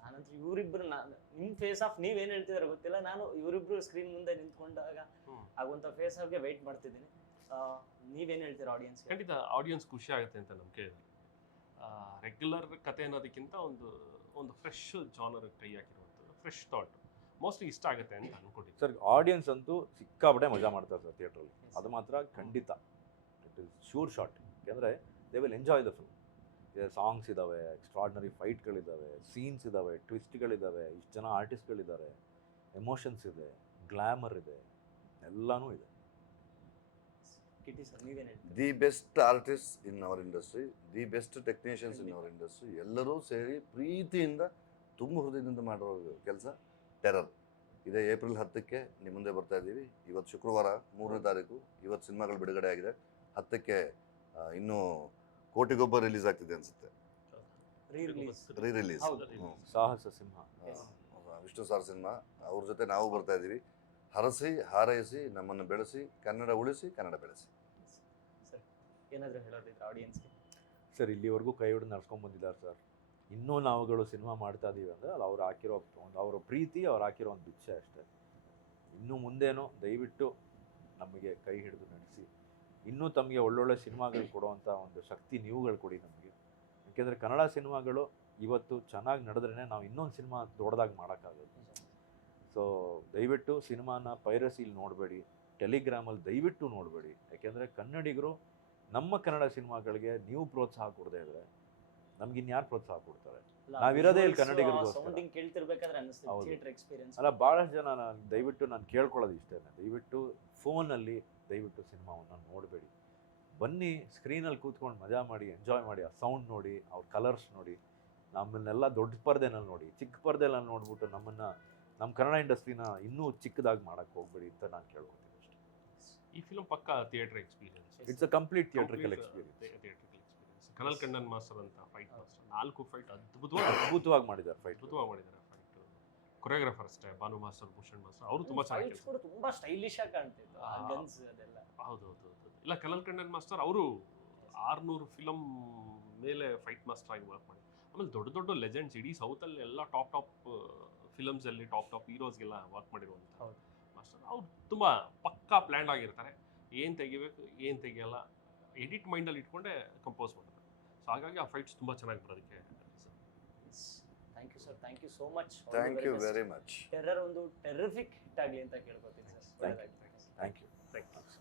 ನಾನಂತೂ ಇವರಿಬ್ರು ನಿಮ್ ಫೇಸ್ ಆಫ್ ನೀವ್ ಏನ್ ಹೇಳ್ತಿದಾರೆ ಗೊತ್ತಿಲ್ಲ. ನಾನು ಇವರಿಬ್ರು ಸ್ಕ್ರೀನ್ ಮುಂದೆ ನಿಂತ್ಕೊಂಡಾಗ ಆಗುವಂತ ಫೇಸ್ ಆಫ್ಗೆ ವೆಯ್ಟ್ ಮಾಡ್ತಿದ್ದೀನಿ. ನೀವೇನ್ ಹೇಳ್ತೀರಾ ಆಡಿಯನ್ಸ್? ಖಂಡಿತ ಆಡಿಯನ್ಸ್ ಖುಷಿ ಆಗುತ್ತೆ ಅಂತ ನಂಬಿಕೆ ಇದೆ. ರೆಗ್ಯುಲರ್ ಕತೆ ಅನ್ನೋದಕ್ಕಿಂತ ಒಂದು ಫ್ರೆಶ್ ಜಾನರ್ ಕೈ ಹಾಕಿರುವಂಥದ್ದು, ಫ್ರೆಶ್ ಥಾಟ್ ಮೋಸ್ಟ್ಲಿ ಇಷ್ಟ ಆಗುತ್ತೆ ಅಂತ ಅನ್ಕೊಂಡಿದ್ದೆ. ಸರ್, ಆಡಿಯನ್ಸ್ ಅಂತೂ ಸಿಕ್ಕಾಪಟ್ಟೆ ಮಜಾ ಮಾಡ್ತಾರೆ ಸರ್ ಥಿಯೇಟ್ರಲ್ಲಿ. ಅದು ಮಾತ್ರ ಖಂಡಿತ. It is sure shot. ಯಾಕೆಂದರೆ they will enjoy the film. Songs ಇದ್ದಾವೆ, ಎಕ್ಸ್ಟ್ರಾರ್ಡಿನರಿ ಫೈಟ್ಗಳಿದ್ದಾವೆ, ಸೀನ್ಸ್ ಇದ್ದಾವೆ, ಟ್ವಿಸ್ಟ್ಗಳಿದ್ದಾವೆ, ಇಷ್ಟು ಜನ ಆರ್ಟಿಸ್ಟ್ಗಳಿದ್ದಾರೆ, ಎಮೋಷನ್ಸ್ ಇದೆ, ಗ್ಲ್ಯಾಮರ್ ಇದೆ, ಎಲ್ಲನೂ ಇದೆ. ಕಿಟಿ ಸರ್, ನೀವೇನು ಹೇಳ್ತೀರಾ? The best artist in our industry, the best technicians in our industry ಎಲ್ಲರೂ ಸೇರಿ ಪ್ರೀತಿಯಿಂದ ತುಂಬ ಹೃದಯದಿಂದ ಮಾಡಿರೋ ಕೆಲಸ ಟೆರರ್. ಇದೇ ಏಪ್ರಿಲ್ 10ಕ್ಕೆ ನಿಮ್ಮ ಮುಂದೆ ಬರ್ತಾ ಇದ್ದೀವಿ. ಇವತ್ತು ಶುಕ್ರವಾರ 3ನೇ ತಾರೀಕು. ಇವತ್ತು ಸಿನಿಮಾಗಳು ಬಿಡುಗಡೆ ಆಗಿದೆ. 10ಕ್ಕೆ ಇನ್ನೂ ಕೋಟಿಗೊಬ್ಬ ರಿಲೀಸ್ ಆಗ್ತಿದೆ ಅನ್ಸುತ್ತೆ. ರೀ ರಿಲೀಸ್ ಸಾಹಸ ಸಿಂಹ, ವಿಷ್ಣು ಸಾರ್ ಸಿನಿಮಾ. ಅವ್ರ ಜೊತೆ ನಾವು ಬರ್ತಾ ಇದ್ದೀವಿ. ಹರಸಿ ಹಾರೈಸಿ ನಮ್ಮನ್ನು ಬೆಳೆಸಿ, ಕನ್ನಡ ಉಳಿಸಿ, ಕನ್ನಡ ಬೆಳೆಸಿ. ಸರ್, ಏನಾದರೂ ಹೇಳೋದಿದ್ರೆ ಆಡಿಯನ್ಸ್ಗೆ? ಸರ್, ಇಲ್ಲಿವರೆಗೂ ಕೈ ಹಿಡಿದು ನಡ್ಸ್ಕೊಂಡು ಬಂದಿದ್ದಾರೆ ಸರ್. ಇನ್ನೂ ನಾವುಗಳು ಸಿನಿಮಾ ಮಾಡ್ತಾ ಇದ್ದೀವಿ ಅಂದರೆ ಅದು ಅವ್ರು ಹಾಕಿರೋ ಅವರ ಪ್ರೀತಿ, ಅವ್ರು ಹಾಕಿರೋ ಒಂದು ಭಿಕ್ಷೆ ಅಷ್ಟೇ. ಇನ್ನೂ ಮುಂದೇನೋ ದಯವಿಟ್ಟು ನಮಗೆ ಕೈ ಹಿಡಿದು ನಡೆಸಿ, ಇನ್ನೂ ತಮಗೆ ಒಳ್ಳೊಳ್ಳೆ ಸಿನಿಮಾಗಳು ಕೊಡುವಂಥ ಒಂದು ಶಕ್ತಿ ನೀವುಗಳು ಕೊಡಿ ನಮಗೆ. ಯಾಕೆಂದರೆ ಕನ್ನಡ ಸಿನಿಮಾಗಳು ಇವತ್ತು ಚೆನ್ನಾಗಿ ನಡೆದ್ರೇ ನಾವು ಇನ್ನೊಂದು ಸಿನಿಮಾ ದೊಡ್ಡದಾಗಿ ಮಾಡೋಕ್ಕಾಗೋದು. ಸೊ ದಯವಿಟ್ಟು ಸಿನಿಮಾನ ಪೈರಸಿಲಿ ನೋಡಬೇಡಿ, ಟೆಲಿಗ್ರಾಮಲ್ಲಿ ದಯವಿಟ್ಟು ನೋಡಬೇಡಿ. ಯಾಕೆಂದರೆ ಕನ್ನಡಿಗರು ನಮ್ಮ ಕನ್ನಡ ಸಿನಿಮಾಗಳಿಗೆ ನೀವು ಪ್ರೋತ್ಸಾಹ ಕೊಡದೇ ಇದ್ದರೆ ನಮ್ಗೆ ಇನ್ಯಾರು ಪ್ರೋತ್ಸಾಹ ಕೊಡ್ತಾರೆ? ನಾವಿರೋದೇ ಇಲ್ಲಿ ಕನ್ನಡಿಗರಿಗೋಸ್ಕರ. ಅಲ್ಲ, ಭಾಳಷ್ಟು ಜನ ದಯವಿಟ್ಟು ನಾನು ಕೇಳ್ಕೊಳ್ಳೋದು ಇಷ್ಟೇ, ದಯವಿಟ್ಟು ಫೋನಲ್ಲಿ ದಯವಿಟ್ಟು ಸಿನಿಮಾವನ್ನು ನೋಡಬೇಡಿ. ಬನ್ನಿ, ಸ್ಕ್ರೀನಲ್ಲಿ ಕೂತ್ಕೊಂಡು ಮಜಾ ಮಾಡಿ, ಎಂಜಾಯ್ ಮಾಡಿ, ಆ ಸೌಂಡ್ ನೋಡಿ, ಅವ್ರ ಕಲರ್ಸ್ ನೋಡಿ. ನಮ್ಮನ್ನೆಲ್ಲ ದೊಡ್ಡ ಪರ್ದೆನಲ್ಲಿ ನೋಡಿ, ಚಿಕ್ಕ ಪರ್ದೆನಲ್ಲಿ ನೋಡ್ಬಿಟ್ಟು ನಮ್ಮ ಕನ್ನಡ ಇಂಡಸ್ಟ್ರಿನ ಇನ್ನೂ ಚಿಕ್ಕದಾಗಿ ಮಾಡಕ್ಕೆ ಹೋಗ್ಬೇಡಿ ಅಂತ ನಾನು ಕೇಳ್ಕೊತೀನಿ ಅಷ್ಟೇ. ಈ ಫಿಲ್ಮ್ ಪಕ್ಕ theatre experience, it's a complete theatrical experience. Kanal Kannan master ಅಂತ ಫೈಟ್ ಮಾಸ್ಟರ್ 4 ಫೈಟ್ ಅದ್ಭುತವಾಗಿ ಮಾಡಿದ್ದಾರೆ ಫೈಟ್. ಮಾಡಿದ್ದಾರೆ ಫೈಟ್. ಕೊರಿಯೋಗ್ರಾಫರ್ ಅಷ್ಟೇ ಭಾನು ಮಾಸ್ಟರ್, ಭೂಷಣ್ ಮಾಸ್ಟರ್, ಅವರು ತುಂಬಾ ಚೆನ್ನಾಗಿ ಫೈಟ್ಸ್ ಕೂಡ ತುಂಬಾ ಸ್ಟೈಲಿಶ್ ಆಗಿ ಕಾಣ್ತಿತ್ತು, ಆ ಗನ್ಸ್ ಅದೆಲ್ಲ. ಹೌದು. ಇಲ್ಲ, ಕನಲ್ ಕಣ್ಣನ್ ಮಾಸ್ಟರ್ ಅವರು 600 ಫಿಲಮ್ ಮೇಲೆ ಫೈಟ್ ಮಾಸ್ಟರ್ ಆಗಿ ವರ್ಕ್ ಮಾಡಿ, ಆಮೇಲೆ ದೊಡ್ಡ ದೊಡ್ಡ ಲೆಜೆಂಡ್ಸ್ ಇಡೀ ಸೌತಲ್ಲಿ ಎಲ್ಲ ಟಾಪ್ ಫಿಲಮ್ಸ್ ಅಲ್ಲಿ ಟಾಪ್ ಹೀರೋಸ್ಗೆಲ್ಲ ವರ್ಕ್ ಮಾಡಿರುವಂಥ ಹೌದು. ಮಾಸ್ಟರ್. ಅವ್ರು ತುಂಬಾ ಪಕ್ಕಾ ಪ್ಲ್ಯಾಂಡ್ ಆಗಿರ್ತಾರೆ, ಏನು ತೆಗಿಬೇಕು ಏನು ತೆಗಿಯಲ್ಲ ಎಡಿಟ್ ಮೈಂಡಲ್ಲಿ ಇಟ್ಕೊಂಡೆ ಕಂಪೋಸ್ ಮಾಡ್ತಾರೆ. ಸೊ ಹಾಗಾಗಿ ಆ ಫೈಟ್ಸ್ ತುಂಬಾ ಚೆನ್ನಾಗಿ ಬರೋದಕ್ಕೆ. Thank you sir, thank you so much. Thank you very much. Terror ಒಂದು ಟೆರ್ರಿಫಿಕ್ ಹಿಟ್ ಆಗಲಿ ಅಂತ ಕೇಳ್ಕೊತೀನಿ sir. Thank you. Thank you.